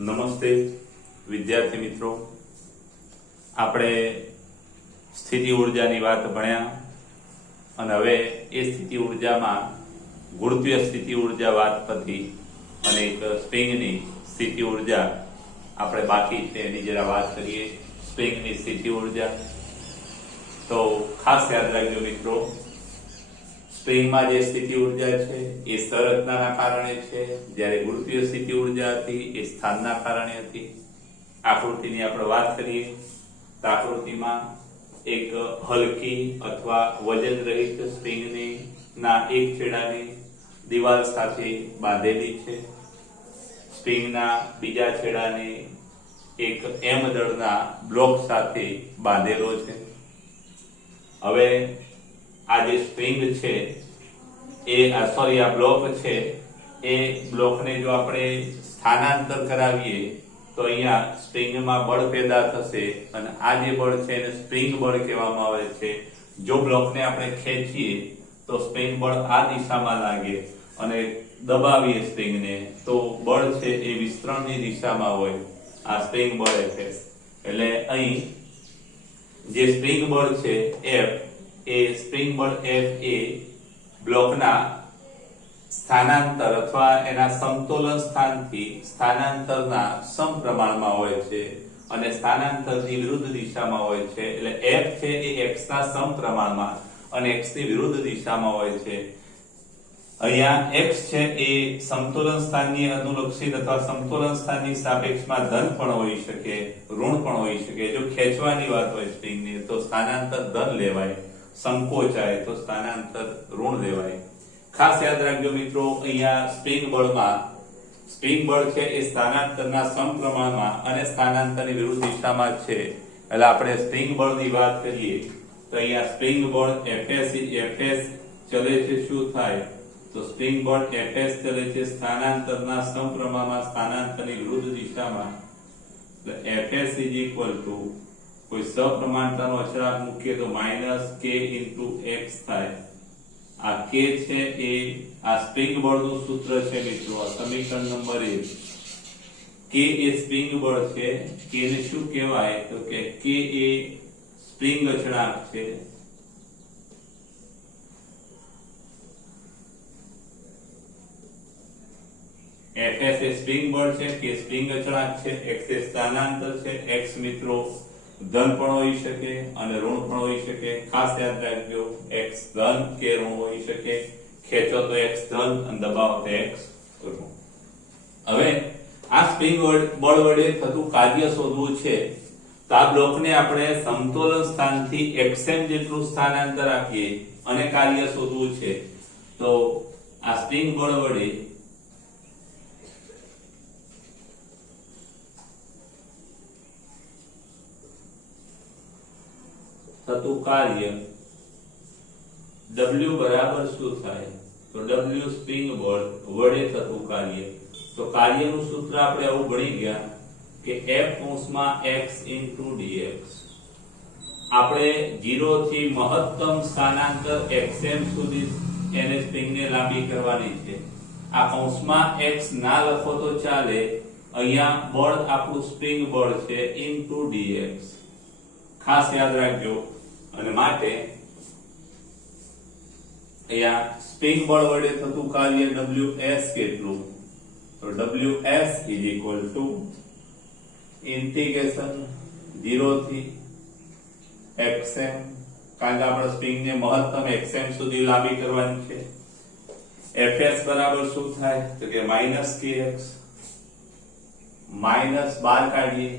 નમસ્તે વિદ્યાર્થી મિત્રો, આપણે સ્થિતિ ઉર્જાની વાત ભણ્યા અને હવે એ સ્થિતિ ઉર્જામાં ગુરુત્વીય સ્થિતિ ઉર્જા વાત પતી અને એક સ્પ્રિંગની સ્થિતિ ઉર્જા આપણે બાકી છે એની જરા વાત કરીએ. સ્પ્રિંગની સ્થિતિ ઉર્જા તો ખાસ યાદ રાખજો મિત્રો, સ્પ્રિંગમાં જે સ્થિતિ ઉર્જા છે એ સંરચનાના કારણે છે, જ્યારે ગુરુત્વીય સ્થિતિ ઉર્જા હતી એ સ્થાનના કારણે હતી. આકૃતિની આપણે વાત કરીએ તો આકૃતિમાં એક હલકી અથવા વજન રહિત સ્પ્રિંગની ના એક છેડાને દિવાલ સાથે બાંધેલી છે, સ્પ્રિંગના બીજા છેડાને એક એમ દળના બ્લોક સાથે બાંધેલો છે. હવે આ જે સ્પ્રિંગ છે આ બ્લોક છે, એ બ્લોકને જો આપણે સ્થાનાંતર કરાવીએ તો અહીંયા સ્પ્રિંગમાં બળ પેદા થશે અને આ જે બળ છે એને સ્પ્રિંગ બળ કહેવામાં આવે છે. જો બ્લોકને આપણે ખેંચીએ તો સ્પ્રિંગ બળ આ દિશામાં લાગે અને દબાવીએ સ્પ્રિંગને તો બળ છે એ વિસ્તરણની દિશામાં હોય. આ સ્પ્રિંગ બળ એટલે અહીં જે સ્પ્રિંગ બળ છે F, એ સ્પ્રિંગ બળ F એ બ્લોકના સ્થાનાંતર અથવા એના સમતોલન સ્થાનથી સ્થાનાંતરના સમપ્રમાણમાં હોય છે અને સ્થાનાંતરની વિરુદ્ધ દિશામાં હોય છે. એટલે F છે એ x ના સમપ્રમાણમાં અને x ની વિરુદ્ધ દિશામાં હોય છે. અહીંયા x છે એ સમતોલન સ્થાનની અનુલક્ષિત અથવા સમતોલન સ્થાનની સાપેક્ષમાં ધન પણ હોઈ શકે, ઋણ પણ હોઈ શકે. જો ખેંચવાની વાત હોય સ્પ્રિંગની તો સ્થાનાંતર ધન લેવાય, સંકોચાય તો સ્થાનાંતર ઋણ લેવાય. ખાસ યાદ રાખજો મિત્રો, અહીંયા સ્પ્રિંગ બળ છે એ સ્થાનાંતરના સમપ્રમાણમાં અને સ્થાનાંતરની વિરુદ્ધ દિશામાં છે. એટલે આપણે સ્પ્રિંગ બળની વાત કરીએ તો અહીંયા સ્પ્રિંગ બળ Fs ચલે છે, શું થાય તો સ્પ્રિંગ બળ Fs ચલે છે સ્થાનાંતરના સમપ્રમાણમાં સ્થાનાંતરની વિરુદ્ધ દિશામાં. એટલે Fs કોઈ સપ્રમાણતાનો અચળાંક મૂકીએ તો -k * x થાય. આ k છે એ આ સ્પ્રિંગ બળનું સૂત્ર છે મિત્રો, આ સમીકરણ નંબર 1. k એ સ્પ્રિંગ બળ છે, k ને શું કહેવાય તો કે k એ સ્પ્રિંગ અચળાંક છે. Fs એ સ્પ્રિંગ બળ છે, k સ્પ્રિંગ અચળાંક છે, x એ સ્થાનાંતર છે. x મિત્રો ધન પણ હોઈ શકે અને ઋણ પણ હોઈ શકે. ખાસ યાદ રાખજો, x ધન કે ઋણ હોઈ શકે. ખેંચો તો x ધન અને દબાવો તો x ઋણ. હવે આ સ્પ્રિંગ બળ વડે થતું કાર્ય શોધવું છે તો આ બ્લોકને આપણે સમતોલન સ્થાનથી xm જેટલું સ્થાનાંતર આપીએ અને કાર્ય શોધવું છે તો આ સ્પ્રિંગ બળ વડે થતું કાર્ય W બરાબર શું થાય તો W સ્પ્રિંગ બળ વડે થતું કાર્ય. તો કાર્યનું સૂત્ર આપણે આવું ભણી ગયા કે F x * dx. આપણે 0 થી મહત્તમ સ્થાનાંતર xm સુધી એને સ્પ્રિંગને લાંબી કરવાની છે. આ કૌંસમાં x ના લખો તો ચાલે, અહીંયા બળ આપણું સ્પ્રિંગ બળ છે * dx. ખાસ યાદ રાખજો. અને માટે અહીંયા સ્પ્રિંગ બળ વડે થતું કાર્ય Ws કેટલું તો Ws = ઇન્ટિગ્રેશન 0 થી xm, કારણ કે આપણે સ્પ્રિંગને મહત્તમ xm સુધી લાંબી કરવાની છે. Fs બરાબર શું થાય તો કે -kx માઈનસ બહાર કાઢીએ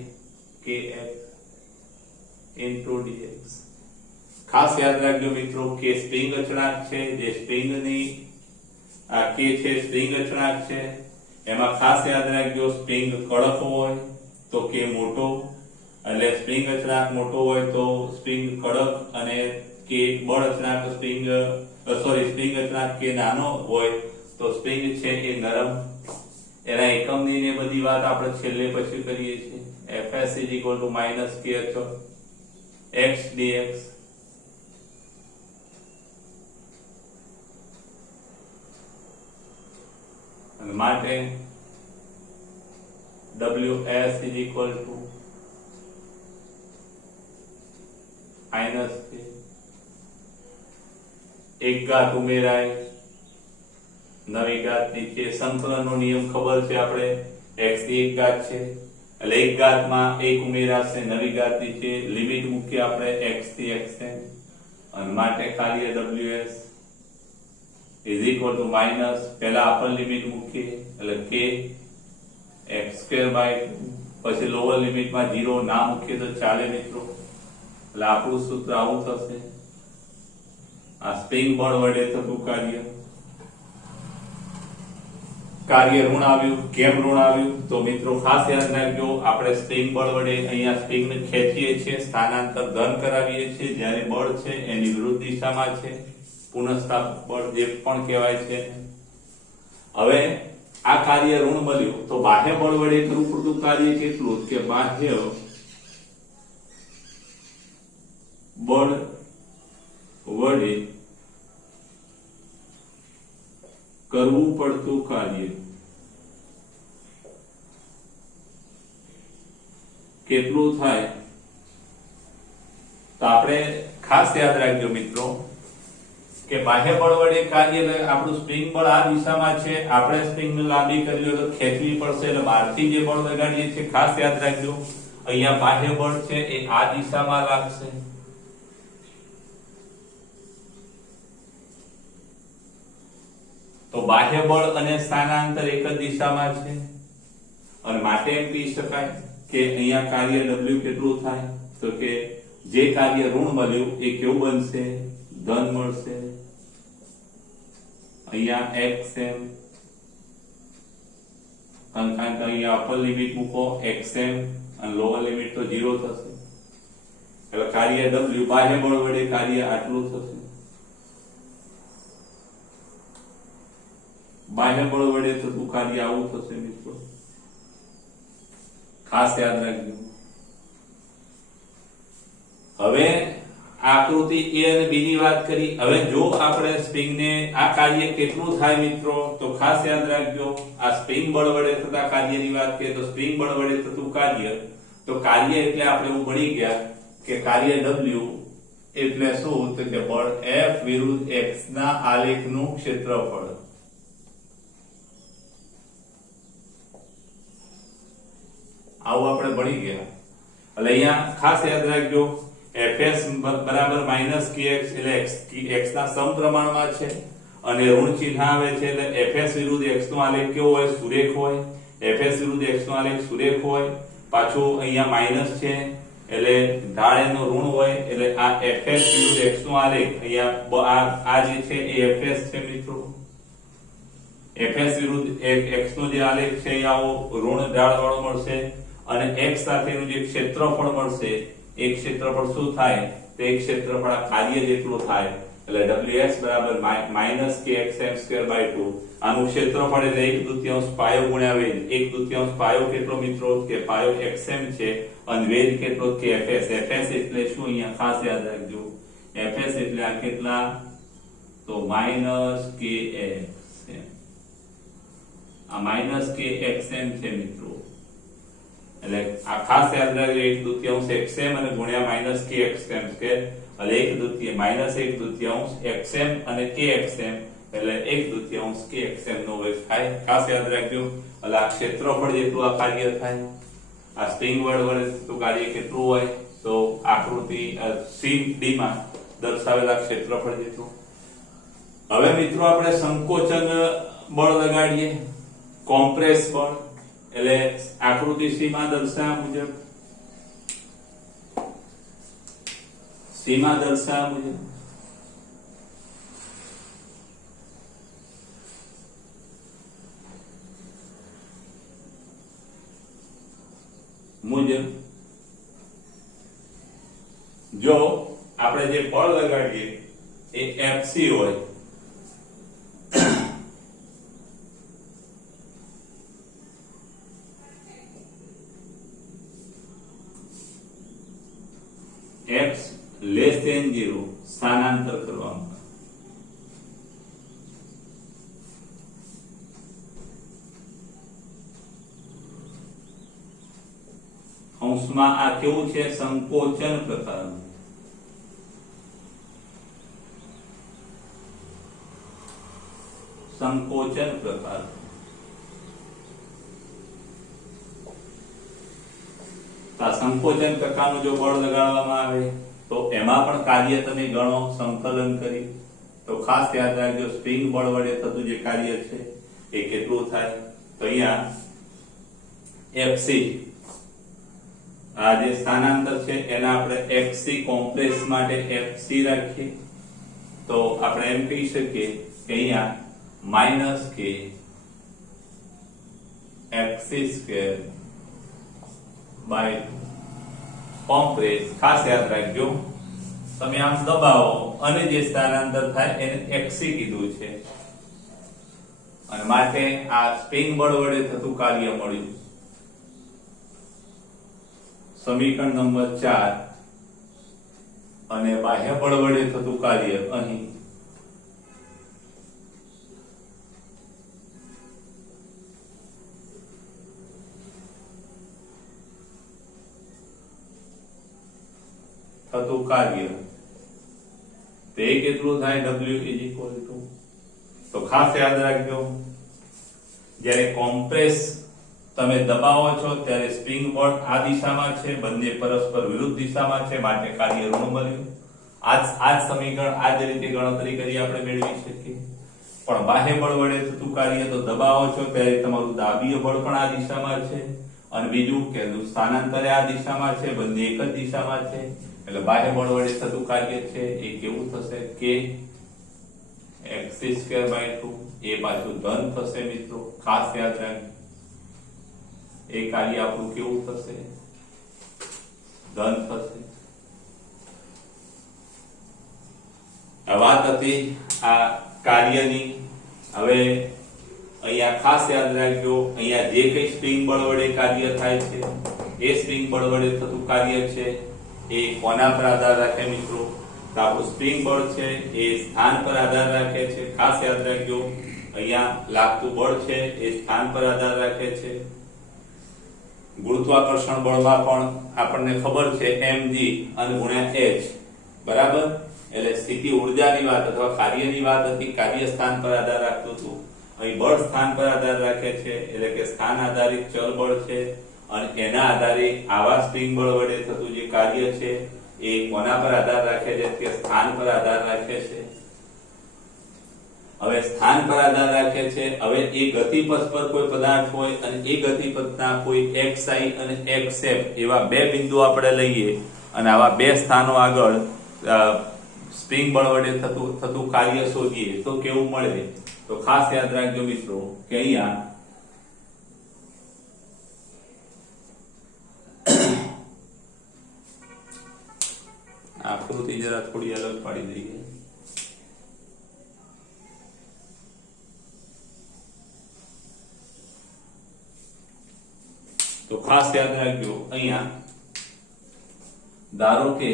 kx * dx. ખાસ યાદ રાખજો મિત્રો, કે સ્પ્રિંગ અચળાંક છે, જે સ્પ્રિંગની આ કે છે સ્પ્રિંગ અચળાંક છે. એમાં ખાસ યાદ રાખજો, સ્પ્રિંગ કડક હોય તો કે મોટો, એટલે સ્પ્રિંગ અચળાંક મોટો હોય તો સ્પ્રિંગ કડક અને કે બળ અચળાંક સ્પ્રિંગ અચળાંક કે નાનો હોય તો સ્પ્રિંગ છે એ નરમ. એના એકમની ને બધી વાત આપણે છેલ્લે પછી કરીએ છીએ. Fs = -k x dx. અને માટે WS is equal to minus કે એક ઘાત ઉમેરાય નવી ઘાત નીચે સંકલનનો નિયમ ખબર છે આપણે x ની એક ઘાત છે એટલે એક ઘાતમાં એક ઉમેરાશે નવી ઘાત નીચે લિમિટ મૂકીએ આપણે x થી xn અને માટે કાર્ય ws is equal to minus પહેલા અપર લિમિટ મૂકીએ એટલે k x2/2 પછી લોઅર લિમિટમાં 0 ના મૂકીએ તો ચાલે મિત્રો એટલે આપણું સૂત્ર આવું થશે આ સ્પ્રિંગ બળ વડે થતું કાર્ય ઋણ આવ્યું કેમ ઋણ આવ્યું તો મિત્રો ખાસ યાદ રાખજો આપણે સ્પ્રિંગ બળ વડે અહીંયા સ્પ્રિંગને ખેંચીએ છીએ સ્થાનાંતર ધન કરાવીએ છીએ જ્યારે બળ છે એની વિરુદ્ધ દિશામાં છે પુનઃસ્થાપક બળ જે પણ કહેવાય છે હવે આ કાર્ય ઋણ મળ્યું તો બાહ્ય બળ વડે કરવું પડતું કાર્ય કેટલું કે બાહ્ય બળ વડે કરવું પડતું કાર્ય કેટલું થાય તો આપણે ખાસ યાદ રાખજો મિત્રો કે બાહ્ય બળ વડે કાર્ય આપણું સ્પ્રિંગ બળ આ દિશામાં છે આપણે સ્પ્રિંગને લાંબી કરી લો તો ખેંચવી પડશે એટલે બહારથી જે બળ લગાડીએ છીએ ખાસ યાદ રાખજો અહીંયા બાહ્ય બળ છે એ આ દિશામાં લાગશે તો બાહ્ય બળ અને સ્થાનાંતર એક જ દિશામાં છે અને માટે એમ કહી શકાય કે અહીંયા કાર્ય W કેટલું થાય તો કે જે કાર્ય ઋણ મળ્યું એ કેવું બનશે ધન મળશે અહીંયા xm કારણ કે અહીંયા અપર લિમિટ મૂકો xm અને લોઅર લિમિટ તો 0 થશે એટલે કાર્ય W બાહ્ય બળ વડે કાર્ય આટલું થશે બાહ્ય બળ વડે થતું કાર્ય આવું થશે મિત્રો ખાસ યાદ રાખજો હવે આકૃતિ A અને B ની વાત કરી હવે જો આપણે સ્પ્રિંગ ને આ કાર્ય કેટલું થાય મિત્રો તો ખાસ યાદ રાખજો આ સ્પ્રિંગ બળ વડે થતા કાર્યની વાત કરીએ તો સ્પ્રિંગ બળ વડે થતું કાર્ય તો કાર્ય એટલે આપણે એવું ભણી ગયા કે કાર્ય W એટલે શું તો કે બળ F વિરુદ્ધ x ના આલેખનું ક્ષેત્રફળ આવું આપણે ભણી ગયા એટલે અહીંયા ખાસ યાદ રાખજો fs બરાબર -kx એટલે x ના સમપ્રમાણમાં છે અને ઋણ ચિહ્ન આવે છે એટલે fs વિરુદ્ધ x નો આલેખ કેવો હોય સુરેખ હોય fs વિરુદ્ધ x નો આલેખ સુરેખ હોય પાછું અહીંયા માઈનસ છે એટલે ઢાળ એનો ઋણ હોય એટલે આ fs વિરુદ્ધ x નો આલેખ અહીંયા આ જે છે એ fs છે મિત્રો fs વિરુદ્ધ x નો જે આલેખ છે એ આવો ઋણ ઢાળ વાળો મળશે અને x સાથેનું જે ક્ષેત્રફળ મળશે એક ક્ષેત્રફળ શું થાય તો એક ક્ષેત્રફળ આ કાર્ય જેટલું થાય એટલે ws બરાબર -kxm²/2 આનું ક્ષેત્રફળ એટલે 1/2 પાયો ગુણ્યા વેધ 1/2 પાયો કેટલો મિત્રો કે પાયો xm છે અને વેધ કેટલો કે fs fs એટલે શું અહીંયા ખાસ યાદ રાખજો fs એટલે આ કેટલા તો -kxm આ -kxm છે મિત્રો એટલે આ ખાસ યાદ રાખજો 1/2 xm અને ગુણ્યા -kxm સ્ક્વેર એટલે 1/2 xm અને kxm એટલે 1/2 kxm નો વર્ગ થાય ખાસ યાદ રાખજો એટલે આ ક્ષેત્રફળ જેટલું આ કાર્ય થાય આ સ્પ્રિંગ બળ વડે તો કાર્ય કેટલું હોય તો આકૃતિ CD માં દર્શાવેલા ક્ષેત્રફળ જેટલું હવે મિત્રો આપણે સંકોચન બળ લગાડીએ કોમ્પ્રેસ બળ એટલે આકૃતિ C માં દર્શાવ્યા મુજબ જો આપણે જે બળ લગાડીએ એ FC હોય x less than 0 સ્થાનાંતર કરવામાં કૌંસમાં આ કેવું છે? સંકોચન પ્રકારનું. સંકોચન પ્રકાર. આ સંકોચન પ્રકારનું જો બળ લગાડવામાં આવે તો એમાં પણ કાર્ય તમે ગણો સંકલન કરી તો ખાસ યાદ રાખજો સ્પ્રિંગ બળ વડે થતું જે કાર્ય છે એ કેટલું થાય? તો અહીંયા FC આ જે સ્થાનાંતર છે એના આપણે FC કોમ્પ્લેક્સ માટે FC રાખીએ તો આપણે એમ કહી શકીએ કે અહીંયા -k x² બાય કોમ્પ્રેસ. ખાસ યાદ રાખજો તમે આમ દબાવો અને જે સ્થાનાંતર થાય એને xc કીધું છે અને માટે આ સ્પ્રિંગ બળ વડે થતું કાર્ય મળ્યું. સમીકરણ નંબર 4 અને બાહ્ય બળ વડે થતું કાર્ય અહીં થતું કાર્ય તે કેટલું થાય? W તો ખાસ યાદ રાખજો જ્યારે કોમ્પ્રેસ તમે દબાવો છો ત્યારે સ્પ્રિંગ બળ આ દિશામાં છે, બંને પરસ્પર વિરુદ્ધ દિશામાં છે, માટે કાર્ય ઋણ બન્યું. આ સમીકરણ આ જ રીતે ગણતરી કરી આપણે મેળવી શકીએ. પણ બાહ્ય બળ વડે થતું કાર્ય તો દબાવો છો ત્યારે તમારું દાબીય બળ પણ આ દિશામાં છે અને બીજું કે સ્થાનાંતરે આ દિશામાં છે, બંને એક જ દિશામાં છે એટલે બાહ્ય બળ વડે થતું કાર્ય છે એ કેવું થશે? k x²/2 એ પાછું ધન થશે મિત્રો. ખાસ યાદ રાખજો એ કાર્ય આપણું કેવું થશે? ધન થશે. આ વાત હતી આ કાર્યની. હવે અહીંયા ખાસ યાદ રાખજો અહીંયા જે કઈ સ્પ્રિંગ બળ વડે કાર્ય થાય છે એ સ્પ્રિંગ બળ વડે થતું કાર્ય છે એ કોના પર આધાર રાખે મિત્રો? તો આપણું સ્પ્રિંગ બળ છે એ સ્થાન પર આધાર રાખે છે. ખાસ યાદ રાખજો અહીંયા લાગતું બળ છે એ સ્થાન પર આધાર રાખે છે. ગુરુત્વાકર્ષણ બળમાં પણ આપણને ખબર છે mg અને ગુણ્યા h બરાબર. એટલે સ્થિતિ ઊર્જાની વાત અથવા કાર્યની વાત હતી. કાર્ય સ્થાન પર આધાર રાખતું હતું. અહીં બળ સ્થાન પર આધાર રાખે છે એટલે કે સ્થાન આધારિત ચલ બળ છે અને એના આધારે આવા સ્પ્રિંગ બળ વડે થતું જે કાર્ય છે એ કોના પર આધાર રાખે છે? કે સ્થાન પર આધાર રાખે છે. હવે સ્થાન પર આધાર રાખે છે. હવે એ ગતિપથ પર કોઈ પદાર્થ હોય અને એ ગતિપથના કોઈ xi અને xf એવા બે બિંદુ આપણે લઈએ અને આવા બે સ્થાનો આગળ સ્પ્રિંગ બળ વડે થતું કાર્ય શોધીએ તો કેવું મળે? તો ખાસ યાદ રાખજો મિત્રો કે અહીંયા આકૃતિ જરા થોડી અલગ પાડી દઈએ. તો ખાસ યાદ રાખજો અહીંયા ધારો કે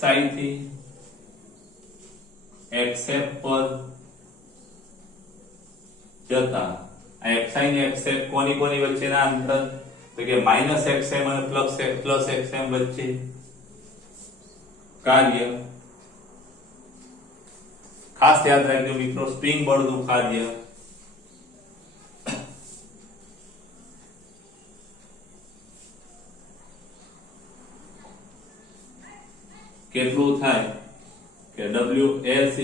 xi થી xf પર જતા આ xi ને xf કોની વચ્ચેના અંતર? તો કે -xm અને +xm વચ્ચે કાર્ય. ખાસ યાદ રાખજો મિત્રો સ્પ્રિંગ બળનું કાર્ય કેટલું થાય? કે Ws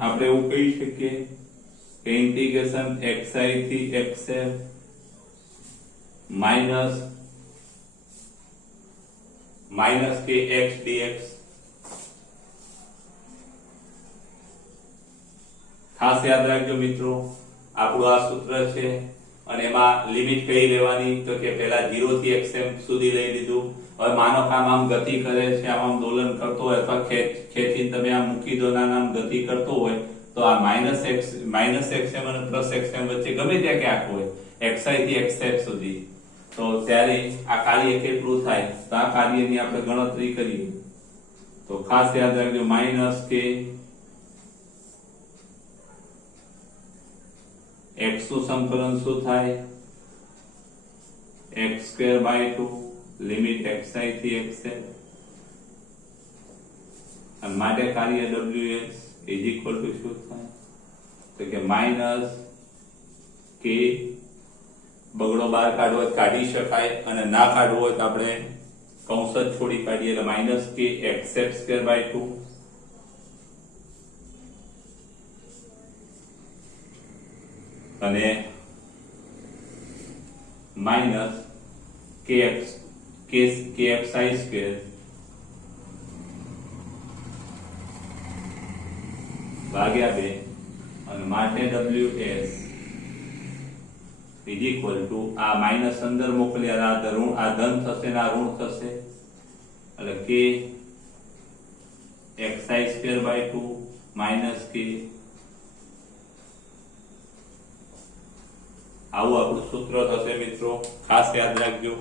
આપણે એવું કહી શકીએ કે ઇન્ટિગ્રેશન xi થી xf minus k x dx. ખાસ યાદ રાખજો મિત્રો આપણું આ સૂત્ર છે અને એમાં લિમિટ કઈ લેવાની? તો કે પહેલા 0 થી xm સુધી લઈ લીધું. હવે માનો કે આમ ગતિ કરે છે, આમ દોલન કરતો હોય અથવા ખેંચીને તમે આમ મૂકી દો નામ ગતિ કરતો હોય તો આ -xm અને +xm વચ્ચે ગમે ત્યાં ક્યાંક હોય xi થી xf સુધી તો ત્યારે આ કાર્ય કેટલું થાય? તો આ કાર્યની આપણે ગણતરી કરીએ તો ખાસ યાદ રાખજો -k x નું સંકલન શું થાય x²/2 લિમિટ xi થી xl અને માટે કાર્ય ws ઇઝ ઇક્વલ ટુ શું થાય તો કે માઈનસ k બગડો બહાર કાઢવો હોય કાઢી શકાય અને ના કાઢવો હોય તો આપણે કૌંસ જ છોડી કાઢીએ એટલે માઈનસ k xz²/2 અને માઈનસ kxi² ભાગ્યા 2 અને માટે ws ઇઝ ઇક્વલ ટુ આ માઈનસ અંદર મોકલ્યા આ ઋણ આ ધન થશે ને આ ઋણ થશે એટલે k xi²/2 માઈનસ k આવું આપણું સૂત્ર થશે મિત્રો ખાસ યાદ રાખજો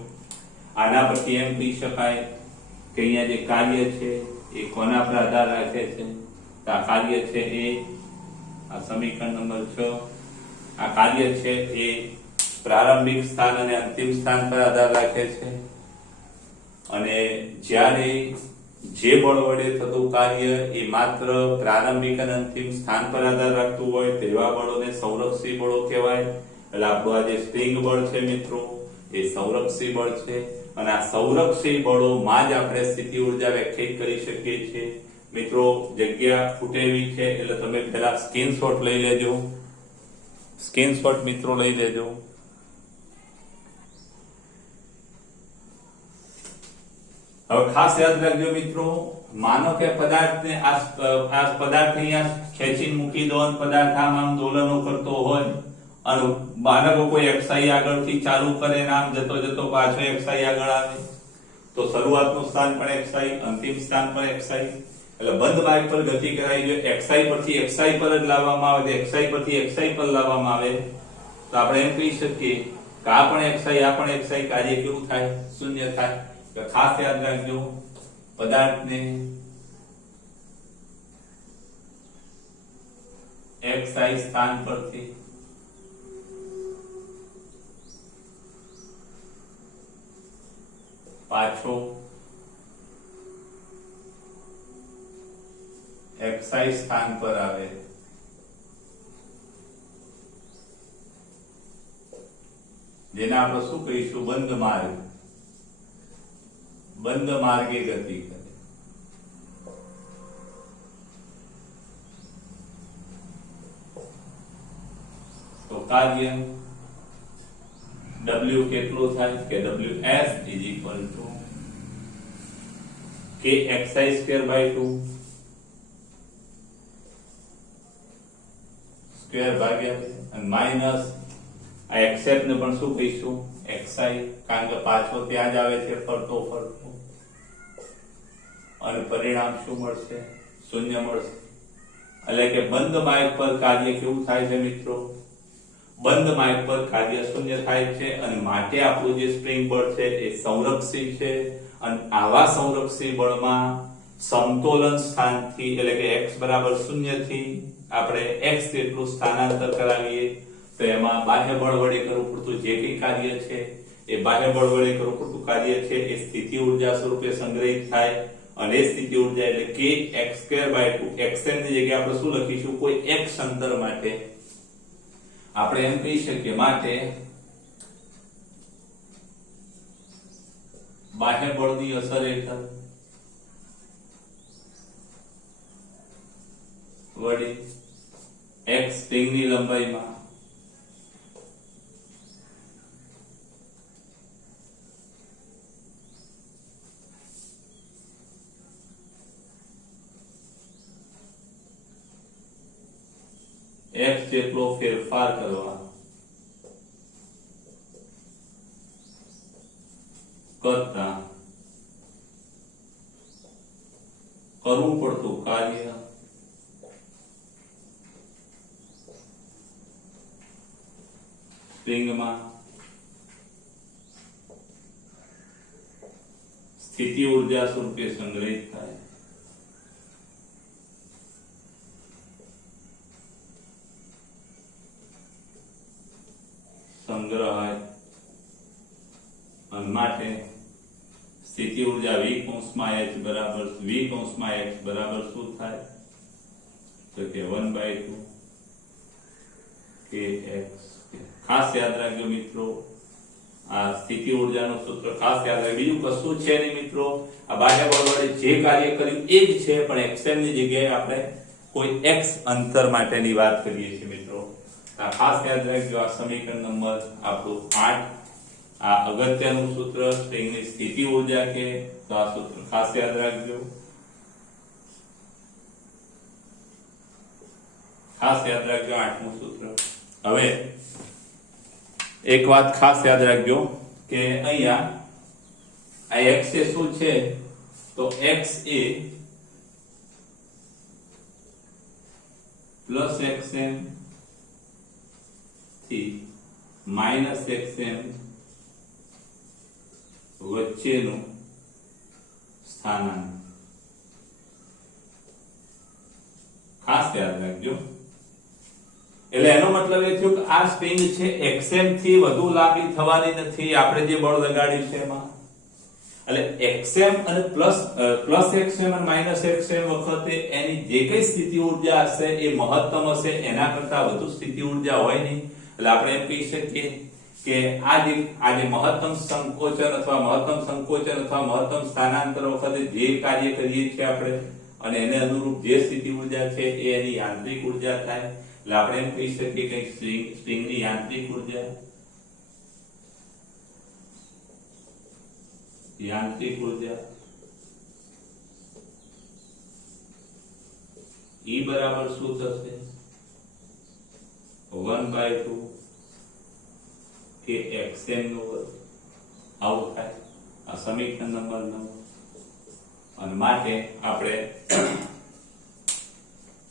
આના પરથી એમ કહી શકાય કે અહીંયા જે કાર્ય છે એ કોના પર આધાર રાખે છે તો આ કાર્ય છે એ આ સમીકરણ નંબર 6 આ કાર્ય છે એ પ્રારંભિક સ્થાન અને અંતિમ સ્થાન પર આધાર રાખે છે અને જ્યારે જે બળ વડે થતું કાર્ય એ માત્ર પ્રારંભિક અને અંતિમ સ્થાન પર આધાર રાખતું હોય તેવા બળોને સંરક્ષી બળો કહેવાય એટલે આપણું આ જે સ્પ્રિંગ બળ છે મિત્રો એ સંરક્ષી બળ છે અને આ સંરક્ષી બળોમાં જ આપણે સ્થિતિ ઊર્જા વ્યાખ્યાયિત કરી શકીએ છીએ મિત્રો જગ્યા ખૂટેવી છે એટલે તમે પહેલા સ્ક્રીનશોટ લઈ લેજો સ્ક્રીનશોટ મિત્રો લઈ લેજો હવે ખાસ યાદ રાખજો મિત્રો માનો કે પદાર્થને આ પદાર્થ અહીંયા ખેંચીને મૂકી દો અને પદાર્થ આમ દોલનો કરતો હોય અને માનો કોઈ xi આગળથી ચાલુ કરે ને આમ જતો જતો પાછો xi આગળ આવે તો શરૂઆતનું સ્થાન પણ xi અંતિમ સ્થાન પણ xi એટલે બંધ માર્ગ પર ગતિ કરાઈ જો xi પરથી xi પર જ લાવવામાં આવે તો xi પરથી xi પર લાવવામાં આવે તો આપણે એમ કહી શકીએ કે આ પણ xi કાર્ય કેવું થાય શૂન્ય થાય તો ખાસ યાદ રાખજો પદાર્થને xi સ્થાન પરથી પાછો xi સ્થાન પર આવે જેને આપણે શું કહીશું બંધ માર્ગે ગતિ કરે તો કાર્ય W કેટલું થાય કે ws is equal to k xi²/2 square ભાગ્યા અને માઈનસ આ એક્સેપ્ટ ને પણ શું કહીશું xi કારણ કે પાછો ત્યાં જ આવે છે ફરતો અને પરિણામ શું મળશે શૂન્ય મળશે એટલે કે બંધ માર્ગ પર કાર્ય કેવું થાય છે મિત્રો બંધ માર્ગ પર કાર્ય શૂન્ય થાય છે અને માટે આપણું જે સ્પ્રિંગ બળ છે એ સંરક્ષી છે અને આવા સંરક્ષી બળમાં સમતોલન સ્થાનથી એટલે કે x બરાબર 0 થી આપણે x જેટલું સ્થાનાંતર કરાવીએ તો એમાં બાહ્ય બળ વડે કરવું પડતું જે કંઈ કાર્ય છે એ બાહ્ય બળ વડે કરવું પડતું કાર્ય છે એ સ્થિતિ ઊર્જા સ્વરૂપે સંગ્રહિત થાય અને સ્થિતિ ઊર્જા એટલે k x²/2 xm ની જગ્યાએ આપણે શું લખીશું કોઈ x અંતર માટે આપણે એમ કહી શકીએ માટે બાહ્ય બળની અસર હેઠળ વળી x સ્પ્રિંગની લંબાઈમાં x જેટલો ફેરફાર કરવા કરતા કરવું પડતું કાર્ય સ્પ્રિંગમાં સ્થિતિ ઊર્જા સ્વરૂપે સંગ્રહિત થાય સ્થિતિ ઉર્જા v કૌંસમાં h બરાબર v કૌંસમાં x બરાબર શું થાય તો કે 1/2 kx. ખાસ યાદ રાખજો મિત્રો, આ સ્થિતિ ઉર્જાનું સૂત્ર ખાસ યાદ રાખજો. બીજું કશું છે નહીં મિત્રો, આ બાહ્ય બળ વડે જે કાર્ય કર્યું એ જ છે, પણ xm ની જગ્યાએ આપણે કોઈ x અંતર માટેની વાત કરીએ છીએ મિત્રો. આ ખાસ યાદ રાખજો. આ સમીકરણ નંબર આપણું 8. આ અગત્યનું સૂત્ર સ્ટ્રિંગની સ્થિતિ ઉર્જા કે તો આ સૂત્ર ખાસ યાદ રાખજો. ખાસ યાદ રાખજો 8મું સૂત્ર. હવે એક વાત ખાસ યાદ રાખજો કે અહીંયા આ x એ શું છે તો x એ પ્લસ xm થી માઇનસ xm વચ્ચેનું સ્થાનાંતર. ખાસ યાદ રાખજો. એટલે એનો મતલબ એ થયો કે આ સ્ટ્રિંગ છે xm થી વધુ લાંબી થવાની નથી આપણે જે બળ લગાડ્યું છે એમાં. એટલે xm અને પ્લસ xm અને માઇનસ xm વખતે એની જે કઈ સ્થિતિ ઉર્જા હશે એ મહત્તમ હશે, એના કરતા વધુ સ્થિતિ ઉર્જા હોય નહીં. એટલે આપણે એમ કહી શકીએ કે આ જે મહત્તમ સંકોચન અથવા મહત્તમ સ્થાનાંતર વખતે જે કાર્ય કરીએ છીએ આપણે અને એને અનુરૂપ જે સ્થિતિ ઉર્જા છે એ એની યાંત્રિક ઉર્જા થાય. એટલે આપણે એમ કહી શકીએ કે સ્ટ્રિંગની યાંત્રિક ઉર્જા E બરાબર શું થશે 1/2 કે xm નો વર્ગ. આવું થાય. આ સમીકરણ નંબર 9. અને માટે આપણે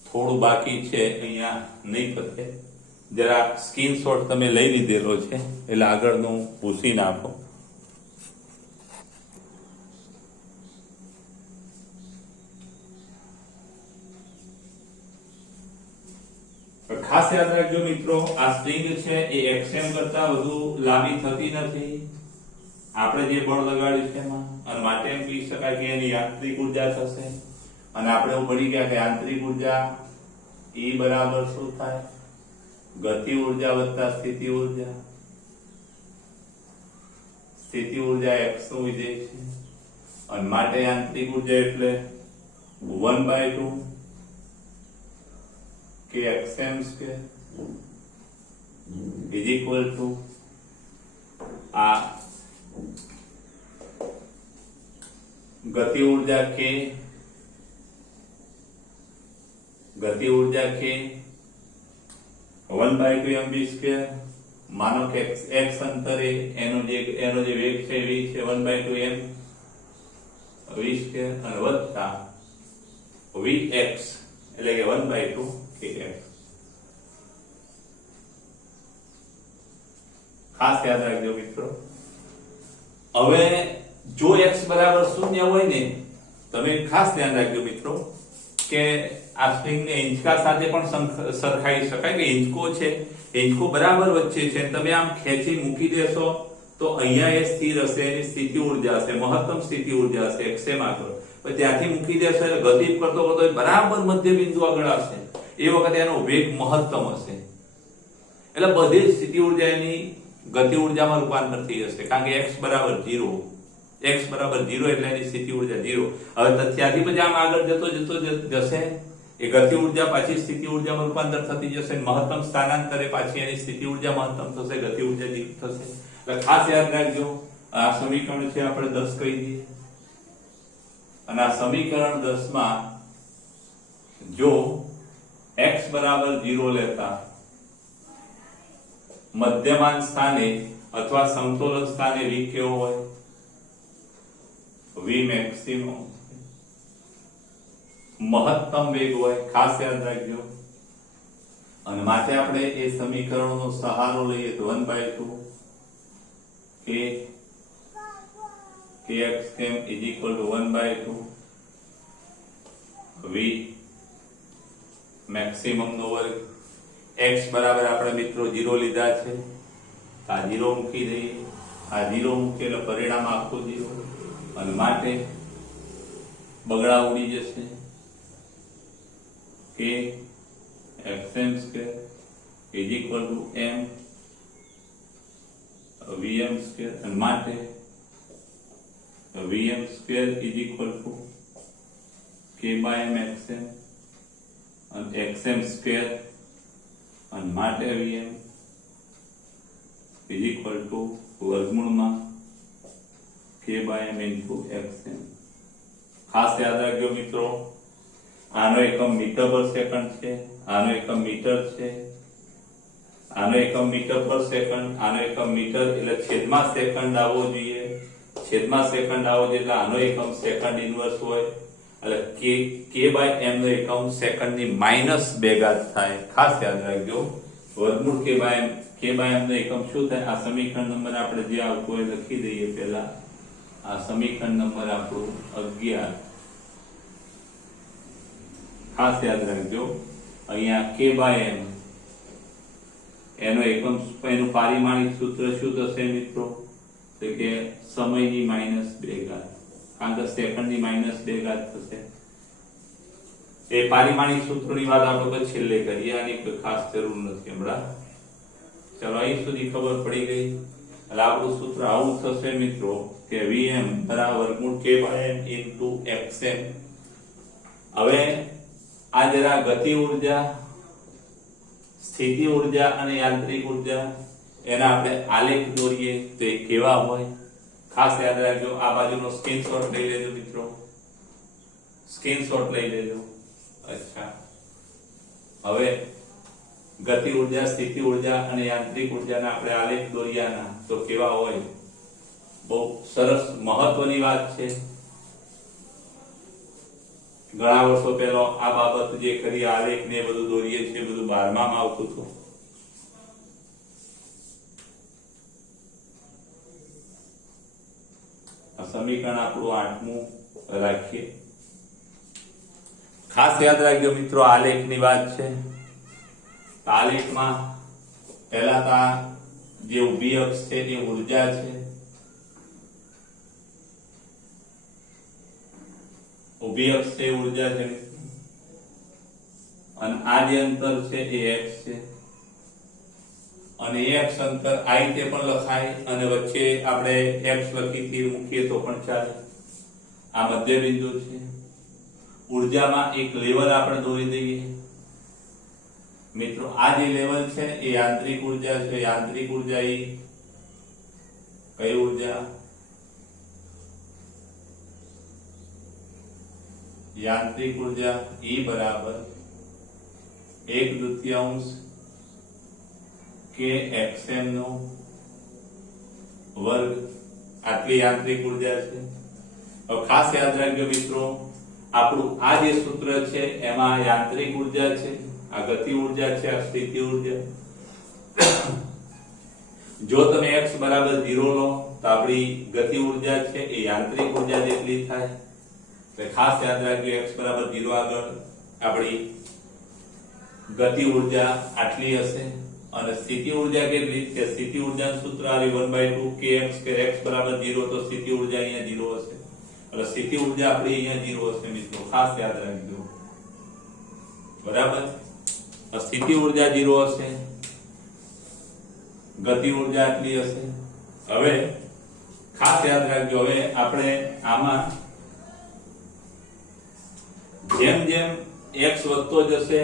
થોડું બાકી છે અહીંયા નહીં પતે, જરા સ્ક્રીનશોટ તમે લઈ લીધેલો છે એટલે આગળનું પૂછી નાખો. ખાસ યાદ રાખજો મિત્રો, આ સ્ટ્રિંગ છે એ xm કરતા વધુ લાંબી થતી નથી આપણે જે બળ લગાડ્યું છે એમાં. અને માટે એમ કહી શકાય કે એની યાંત્રિક ઉર્જા થશે. અને આપણે ભણી ગયા કે યાંત્રિક ઉર્જા E બરાબર શું થાય ગતિ ઉર્જા વત્તા સ્થિતિ ઉર્જા. સ્થિતિ ઉર્જા x નું વિધેય છે અને માટે યાંત્રિક ઉર્જા એટલે 1/2 કે xm square is equal two આ ગતિ ઉર્જા k 1/2 mv સ્ક્વેર. માનો કે x અંતરે એનો જે વેગ છે v છે 1/2 m v સ્ક્વેર અને વત્તા vx એટલે કે 1/2 kx. ખાસ યાદ રાખજો મિત્રો. હવે જો x બરાબર 0 હોય ને, તમે ખાસ ધ્યાન રાખજો મિત્રો કે આ સ્ટ્રિંગને હિંચકા સાથે પણ સરખાવી શકાય કે હિંચકો છે, હિંચકો બરાબર વચ્ચે છે, તમે આમ ખેંચી મૂકી દેશો તો અહીંયા એ સ્થિર હશે, એની સ્થિતિ ઉર્જા હશે, મહત્તમ સ્થિતિ ઉર્જા હશે xm આગળ. પછી ત્યાંથી મૂકી દેશો એટલે ગતિ કરતો કરતો બરાબર મધ્ય બિંદુ આગળ આવશે, એ વખતે એનો વેગ મહત્તમ હશે. એટલે બધી સ્થિતિ ઉર્જા એની ગતિ ઉર્જામાં રૂપાંતર થઈ જશે, કારણ કે x બરાબર 0 એટલે એની સ્થિતિ ઉર્જા 0. હવે ત્યાંથી પછી આમ આગળ જતો જશે એ ગતિ ઉર્જા પાછી સ્થિતિ ઉર્જામાં રૂપાંતર થતી જશે. મહત્તમ સ્થાનાંતરે પાછી એની સ્થિતિ ઉર્જા મહત્તમ થશે, ગતિ ઉર્જા 0 થશે. એટલે ખાસ યાદ રાખજો. આ સમીકરણ છે આપણે 10 કહી દઈએ. અને આ સમીકરણ 10 માં જો x બરાબર 0 લેતા મધ્યમાન સ્થાને અથવા સમતોલન સ્થાને v કેવો હોય v મેક્સિમમ મહત્તમ વેગ હોય. ખાસ યાદ રાખજો. અને માટે આપણે એ સમીકરણનો સહારો લઈએ તો 1/2 kxm is equal to 1/2 v maximum નો વર્ગ. x બરાબર આપણે મિત્રો 0 લીધા છે, આ 0 મૂકી દઈએ, આ 0 મૂકી એટલે પરિણામ આખું 0. અને માટે બગડા ઉડી જશે કે xm square is equal to m vm square અને માટે vm square is equal to k by m xm અને xm સ્ક્વેર અને માટે vm ઇઝ ઇક્વલ ટુ વર્ગમૂળમાં k by m into xm. ખાસ યાદ રાખજો મિત્રો, આનો એકમ મીટર પર સેકન્ડ છે, આનો એકમ મીટર છે, આનો એકમ મીટર પર સેકન્ડ, આનો એકમ મીટર એટલે છેદમાં સેકન્ડ આવવો જોઈએ, છેદમાં સેકન્ડ આવવો જોઈએ એટલે આનો એકમ સેકન્ડ ઇન્વર્સ હોય એટલે k બાય m નો એકમ સેકન્ડની -2 ઘાત થાય. ખાસ યાદ રાખજો, વર્ગમૂળ k બાય m નો એકમ શું થાય? આ સમીકરણ નંબર આપણે જે આવતો હોય લખી દઈએ. પહેલા આ સમીકરણ નંબર આપણું 11. ખાસ યાદ રાખજો, અહીંયા k બાય m એનો એકમ, એનું પારિમાણિક સૂત્ર શું થશે મિત્રો? તો કે સમયની -2 ઘાત, કારણ કે સેકન્ડની -2 ઘાત થશે. એ પારિમાણિક સૂત્રની વાત આપણે છેલ્લે કરીએ, આની કોઈ ખાસ જરૂર નથી હમણાં. ચલો અહીં સુધી ખબર પડી ગઈ. એટલે આપણું સૂત્ર આવું થશે મિત્રો કે Vm બરાબર વર્ગમૂળ k by m into xm. હવે આ જરા ગતિ ઉર્જા, સ્થિતિ ઉર્જા અને યાંત્રિક ઉર્જા એના આપણે આલેખ દોરીએ તો એ કેવા હોય? ખાસ યાદ રાખજો, આ બાજુનો સ્ક્રીનશોટ લઈ લેજો મિત્રો, સ્ક્રીનશોટ લઈ લેજો. અચ્છા, હવે ગતિ ઉર્જા, સ્થિતિ ઉર્જા અને યાંત્રિક ઉર્જાના આપણે આલેખ દોર્યાના તો કેવા હોય? બહુ સરસ મહત્વની વાત છે. ઘણા વર્ષો પહેલા આ બાબત જે કરી, આલેખ ને બધું દોરીએ છે, બધું 12માં આવતું હતું. આ સમીકરણ આપણું 8મું રાખીએ. ખાસ યાદ રાખજો મિત્રો, આલેખની વાત છે. આલેખમાં પહેલા તો જે ઊભી અક્ષ છે એ ઉર્જા છે, ઊભી અક્ષ છે ઉર્જા છે, અને આ જે અંતર છે એ x છે, અને x અંતર આ રીતે પણ લખાય અને વચ્ચે આપણે x લખી તીર મૂકીએ તો પણ ચાલે. આ મધ્ય બિંદુ છે. ઉર્જામાં એક લેવલ આપણે દોરી દઈએ મિત્રો. આ જે લેવલ છે એ યાંત્રિક ઉર્જા છે. યાંત્રિક ઉર્જા એ કઈ ઉર્જા? યાંત્રિક ઉર્જા E બરાબર 1/2 k xm નો વર્ગ. આટલી યાંત્રિક ઉર્જા છે. હવે ખાસ યાદ રાખજો મિત્રો, આપણું આ જે સૂત્ર છે એમાં યાંત્રિક ઉર્જા છે, આ ગતિ ઉર્જા છે, આ સ્થિતિ ઉર્જા. જો તમે x બરાબર 0 લો તો આપણી ગતિ ઉર્જા છે એ યાંત્રિક ઉર્જા જેટલી થાય. તો ખાસ યાદ રાખજો, x બરાબર 0 આગળ આપણી ગતિ ઉર્જા આટલી હશે. અને સ્થિતિ ઉર્જા કેટલી? કે સ્થિતિ ઉર્જાનું સૂત્ર આવે 1/2 kx, કે x બરાબર 0 તો સ્થિતિ ઉર્જા અહીંયા 0 હશે. એટલે સ્થિતિ ઉર્જા આપણી અહીંયા 0 હશે મિત્રો. ખાસ યાદ રાખજો, બરાબર. સ્થિતિ ઉર્જા 0 હશે, ગતિ ઉર્જા આટલી હશે. હવે ખાસ યાદ રાખજો, હવે આપણે આમાં જેમ જેમ x વધતો જશે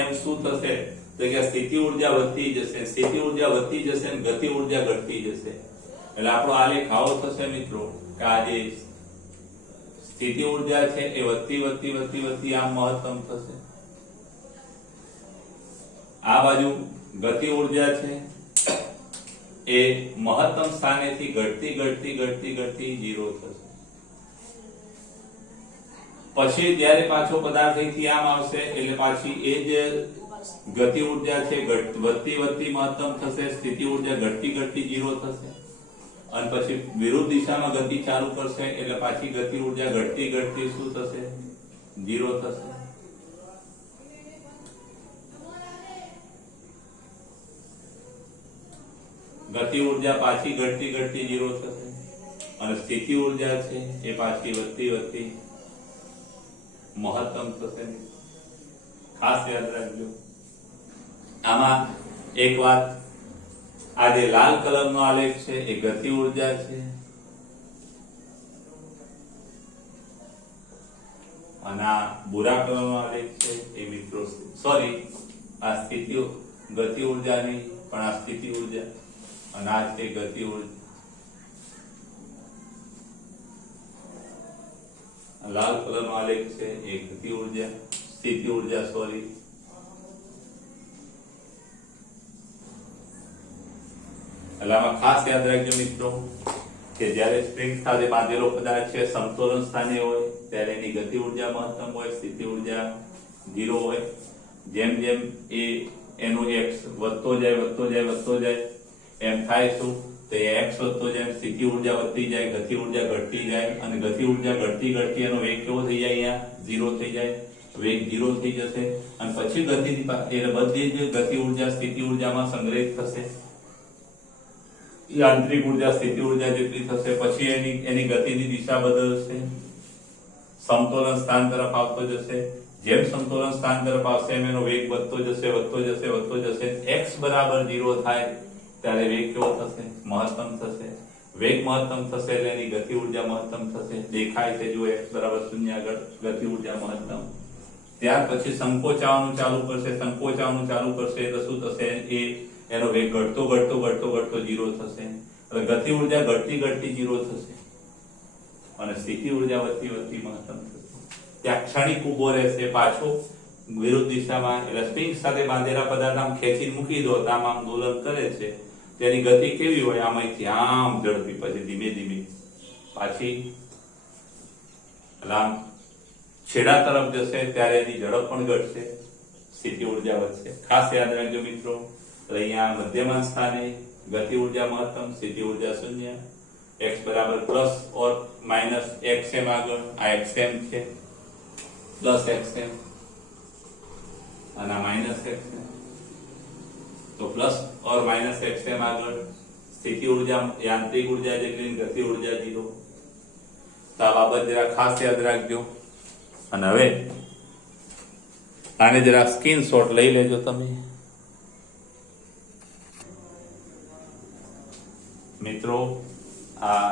એમ શું થશે? તો કે સ્થિતિ ઉર્જા વધતી જશે, સ્થિતિ ઉર્જા વધતી જશે અને ગતિ ઉર્જા ઘટતી જશે. એટલે આપણો આલેખ આવો થશે મિત્રો કે આ જે સ્થિતિ ઉર્જા છે એ વધતી આમ મહત્તમ થશે. આ બાજુ ગતિ ઉર્જા છે એ મહત્તમ સ્થાનેથી ઘટતી 0 થશે. પછી જ્યારે પાછો પદાર્થ અહીંથી આમ આવશે એટલે પાછી એ જે ગતિ ઉર્જા છે વધતી મહત્તમ થશે, સ્થિતિ ઉર્જા ઘટતી 0 થશે. અને પછી વિરુદ્ધ દિશામાં ગતિ ચાલુ કરશે એટલે પાછી ગતિ ઉર્જા ઘટતી શું થશે? 0 થશે. ગતિ ઉર્જા પાછી ઘટતી 0 થશે. અને સ્થિતિ ઉર્જા છે એ પાછી વધતી વધતી મહત્તમ થશે. ખાસ યાદ રાખજો. આમાં એક વાત, આ જે લાલ કલરનો આલેખ છે એ ગતિ ઉર્જા છે અને આ ભૂરા કલરનો આલેખ છે એ મિત્રો આ સ્થિતિ ગતિ ઉર્જા નહીં પણ આ સ્થિતિ ઉર્જા અને આ છે ગતિ ઉર્જા. લાલ કલરનો આલેખ છે એ ગતિ ઉર્જા, સ્થિતિ ઉર્જા એટલે આમાં ખાસ યાદ રાખજો મિત્રો કે જ્યારે સ્પ્રિંગ સાથે બાંધેલો પદાર્થ છે સમતોલન સ્થાને હોય ત્યારે એની ગતિ ઉર્જા મહત્તમ હોય, સ્થિતિ ઉર્જા 0 હોય. જેમ જેમ એનું x વધતો જાય એમ થાય શું તો x વધતો જાય, સ્થિતિ ઉર્જા વધતી જાય, ગતિ ઉર્જા ઘટતી જાય અને ગતિ ઉર્જા ઘટતી એનો વેગ કેવો થઈ જાય, અહીંયા 0 થઈ જાય, વેગ 0 થઈ જશે અને પછી બધી જ ગતિ ઉર્જા સ્થિતિ ઉર્જામાં સંગ્રહિત થશે. યાંત્રિક ઉર્જા સ્થિતિ ઉર્જા જેટલી થશે પછી એની ગતિની દિશા બદલશે, સમતોલન સ્થાન તરફ આવતો જશે. જેમ સમતોલન સ્થાન તરફ આવશે એમ એનો વેગ વધતો જશે. x બરાબર 0 થાય ત્યારે વેગ કેવો થશે, મહત્તમ થશે. વેગ મહત્તમ થશે એટલે એની ગતિ ઉર્જા મહત્તમ થશે. દેખાય છે જો x બરાબર 0 આગળ ગતિ ઉર્જા મહત્તમ. ત્યાર પછી સંકોચાવાનું ચાલુ કરશે એટલે શું થશે, એનો વેગ ઘટતો 0 થશે. એટલે ગતિ ઉર્જા ઘટતી 0 થશે અને સ્થિતિ ઉર્જા વધતી મહત્તમ થશે. ત્યાં ક્ષણિક ઉભો રહેશે પાછો વિરુદ્ધ દિશામાં. એટલે સ્પ્રિંગ સાથે બાંધેલા પદાર્થ આમ ખેંચીને મૂકી દો તો આમ દોલન કરે છે. તેની ગતિ કેવી હોય, આમાંથી આમ ઝડપી, પછી ધીમે પાછી આમ છેડા તરફ જશે ત્યારે એની ઝડપ પણ ઘટશે, સ્થિતિ ઉર્જા વધશે. ખાસ યાદ રાખજો મિત્રો. અહીંયા મધ્યમાં સ્થાને ગતિ ઉર્જા મહત્તમ, સ્થિતિ ઉર્જા 0, x બરાબર પ્લસ ઓર માઇનસ xm આગળ, આ xm છે પ્લસ xm અને માઇનસ xm, તો પ્લસ ઓર માઇનસ xm આગળ સ્થિતિ ઉર્જા યાંત્રિક ઉર્જા જેટલી, ગતિ ઉર્જા 0. તો આ બાબત જરા ખાસ યાદ રાખજો. અને હવે આને જરા સ્ક્રીનશોટ લઈ લેજો તમે મિત્રો. આ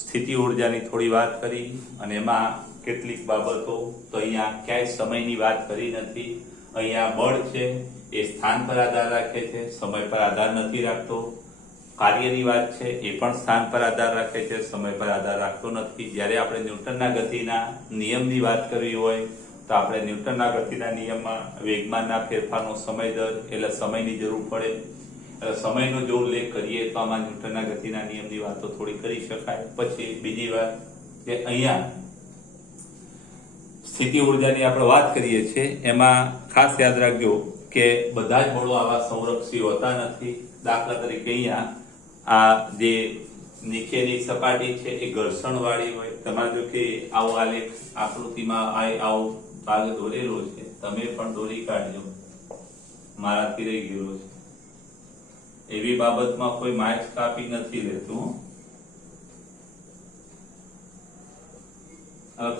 સ્થિતિ ઉર્જાની થોડી વાત કરી અને એમાં કેટલીક બાબતો, તો અહીંયા ક્યાંય સમયની વાત કરી નથી. અહીંયા બળ છે એ સ્થાન પર આધાર રાખે છે, સમય પર આધાર નથી રાખતો. કાર્યની વાત છે એ પણ સ્થાન પર આધાર રાખે છે, સમય પર આધાર રાખતો નથી. જ્યારે આપણે ન્યૂટનના ગતિના નિયમની વાત કરવી હોય તો આપણે ન્યૂટનના ગતિના નિયમમાં વેગમાનના ફેરફારનો સમય દર એટલે સમયની જરૂર પડે. એટલે સમયનો જો ઉલ્લેખ કરીએ તો આમાં ન્યૂટનના ગતિના નિયમની વાતો થોડી કરી શકાય. પછી બીજી વાત કે અહીંયા સ્થિતિ ઉર્જાની આપણે વાત કરીએ છીએ એમાં ખાસ યાદ રાખજો કે બધા જ બળો આવા સંરક્ષી હોતા નથી. દાખલા તરીકે અહીંયા આ જે નીચેની સપાટી છે એ ઘર્ષણ વાળી હોય. તમારે જો કે આવો આલેખ આકૃતિમાં આવો ભાગ દોરેલો છે, તમે પણ દોરી કાઢજો, મારાથી રહી ગયેલો છે. એવી બાબતમાં કોઈ માર્ક્સ કાપી નથી લેતું.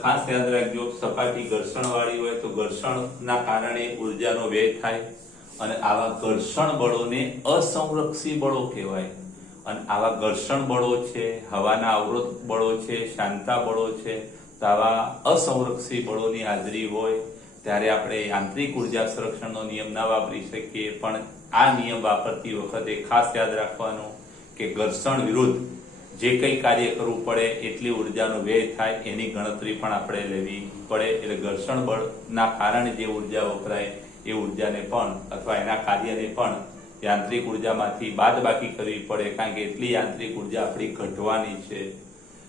ખાસ યાદ રાખજો, સપાટી ઘર્ષણ વાળી હોય તો ઘર્ષણના કારણે ઉર્જાનો વ્યય થાય અને આવા ઘર્ષણ બળોને અસંરક્ષી બળો કહેવાય. અને આવા ઘર્ષણ બળો છે, હવાના અવરોધ બળો છે, શાંતા બળો છે, તો આવા અસંરક્ષી બળોની હાજરી હોય ત્યારે આપણે યાંત્રિક ઉર્જા સંરક્ષણનો નિયમ ના વાપરી શકીએ. પણ આ નિયમ વાપરતી વખતે ખાસ યાદ રાખવાનું કે ઘર્ષણ વિરુદ્ધ જે કંઈ કાર્ય કરવું પડે એટલી ઉર્જાનો વ્યય થાય એની ગણતરી પણ આપણે લેવી પડે. એટલે ઘર્ષણ બળના કારણે જે ઉર્જા વપરાય એ ઉર્જાને પણ અથવા એના કાર્યને પણ યાંત્રિક ઉર્જામાંથી બાદબાકી કરવી પડે, કારણ કે એટલી યાંત્રિક ઉર્જા આપણી ઘટવાની છે.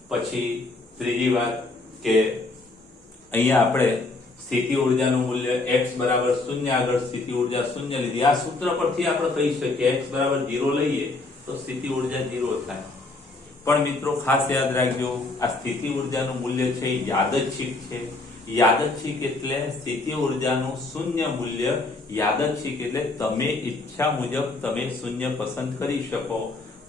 પછી ત્રીજી વાત કે અહીંયા આપણે સ્થિતિ ઉર્જાનું મૂલ્ય x બરાબર 0 આગળ સ્થિતિ ઉર્જા 0 લીધી. આ સૂત્ર પરથી આપણે કહી શકીએ x બરાબર 0 લઈએ તો સ્થિતિ ઉર્જા 0 થાય. પણ મિત્રો ખાસ યાદ રાખજો, આ સ્થિતિ ઉર્જાનું મૂલ્ય છે એ યાદચ્છિક છે. યાદચ્છિક એટલે સ્થિતિ ઉર્જાનું શૂન્ય મૂલ્ય યાદચ્છિક એટલે તમે ઈચ્છા મુજબ તમે શૂન્ય પસંદ કરી શકો.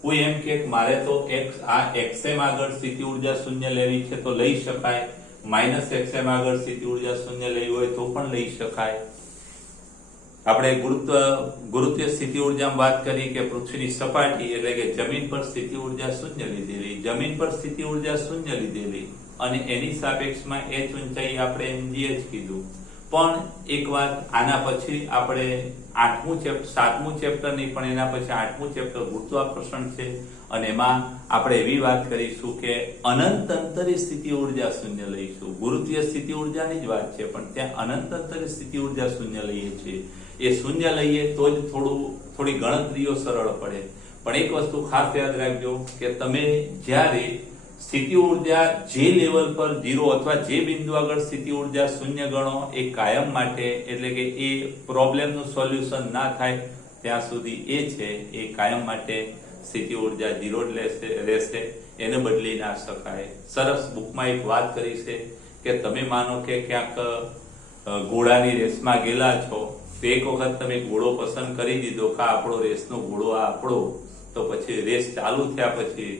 કોઈ એમ કે મારે તો xm આગળ સ્થિતિ ઉર્જા શૂન્ય લેવી છે તો લઈ શકાય, -xm આગળ સ્થિતિ ઉર્જા શૂન્ય લેવી હોય તો પણ લઈ શકાય. આપણે ગુરુત્વીય સ્થિતિ ઉર્જામાં વાત કરી કે પૃથ્વીની સપાટી એટલે કે જમીન પર સ્થિતિ ઉર્જા શૂન્ય લીધેલી, જમીન પર સ્થિતિ ઉર્જા શૂન્ય લીધેલી અને એની સાપેક્ષમાં h ઊંચાઈ આપણે mgh કીધું. પણ એક વાત, આના પછી આપણે 7મું ચેપ્ટર નહીં પણ એના પછી 8મું ચેપ્ટર ગુરુત્વાકર્ષણ છે અને એમાં આપણે એવી વાત કરીશું કે અનંત અંતરી સ્થિતિ ઉર્જા શૂન્ય લઈશું. ગુરુત્વીય સ્થિતિ ઉર્જાની જ વાત છે પણ ત્યાં અનંત અંતરી સ્થિતિ ઉર્જા શૂન્ય લઈએ છીએ. એ શૂન્ય લઈએ તો જ થોડી ગણતરીઓ સરળ પડે. પણ એક વસ્તુ ખાસ યાદ રાખજો કે તમે જ્યારે સ્થિતિ ઉર્જા જે લેવલ પર 0 અથવા જે બિંદુ આગળ સ્થિતિ ઉર્જા શૂન્ય ગણો એ કાયમ માટે, એટલે કે એ પ્રોબ્લેમનું સોલ્યુશન ના થાય ત્યાં સુધી એ છે એ કાયમ માટે સ્થિતિ ઉર્જા 0 જ રહેશે, એને બદલી ના શકાય. સરસ બુકમાં એક વાત કરી છે કે તમે માનો કે ક્યાંક ઘોડાની રેસમાં ગયેલા છો તો એક વખત તમે ઘોડો પસંદ કરી દીધો કે આપણો રેસનો ઘોડો આ આપણો, તો પછી રેસ ચાલુ થયા પછી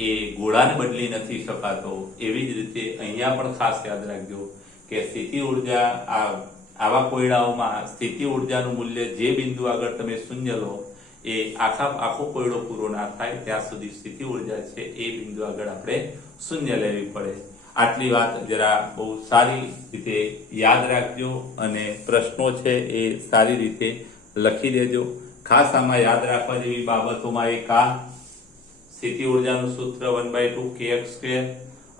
એ ઘોડાને બદલી નથી શકાતો. એવી જ રીતે અહીંયા પણ ખાસ યાદ રાખજો કે સ્થિતિ ઉર્જા આવા કોયડાઓમાં સ્થિતિ ઉર્જાનું મૂલ્ય જે બિંદુ આગળ તમે શૂન્ય લો એ આખો કોયડો પૂરો ના થાય ત્યાં સુધી સ્થિતિ ઉર્જા છે એ બિંદુ આગળ આપણે શૂન્ય લેવી પડે. આટલી વાત જરા બહુ સારી રીતે યાદ રાખજો અને પ્રશ્નો છે એ સારી રીતે લખી દેજો. ખાસ આમાં યાદ રાખવા જેવી બાબતોમાં એક આ સ્થિતિ ઉર્જાનું સૂત્ર 1/2 kx²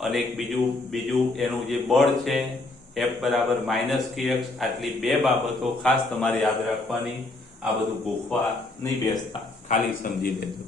અને એક બીજું એનું જે બળ છે F બરાબર -kx. આટલી બે બાબતો ખાસ તમારે યાદ રાખવાની. આ બધું ગોખવા નહીં બેસતા, ખાલી સમજી લેજો.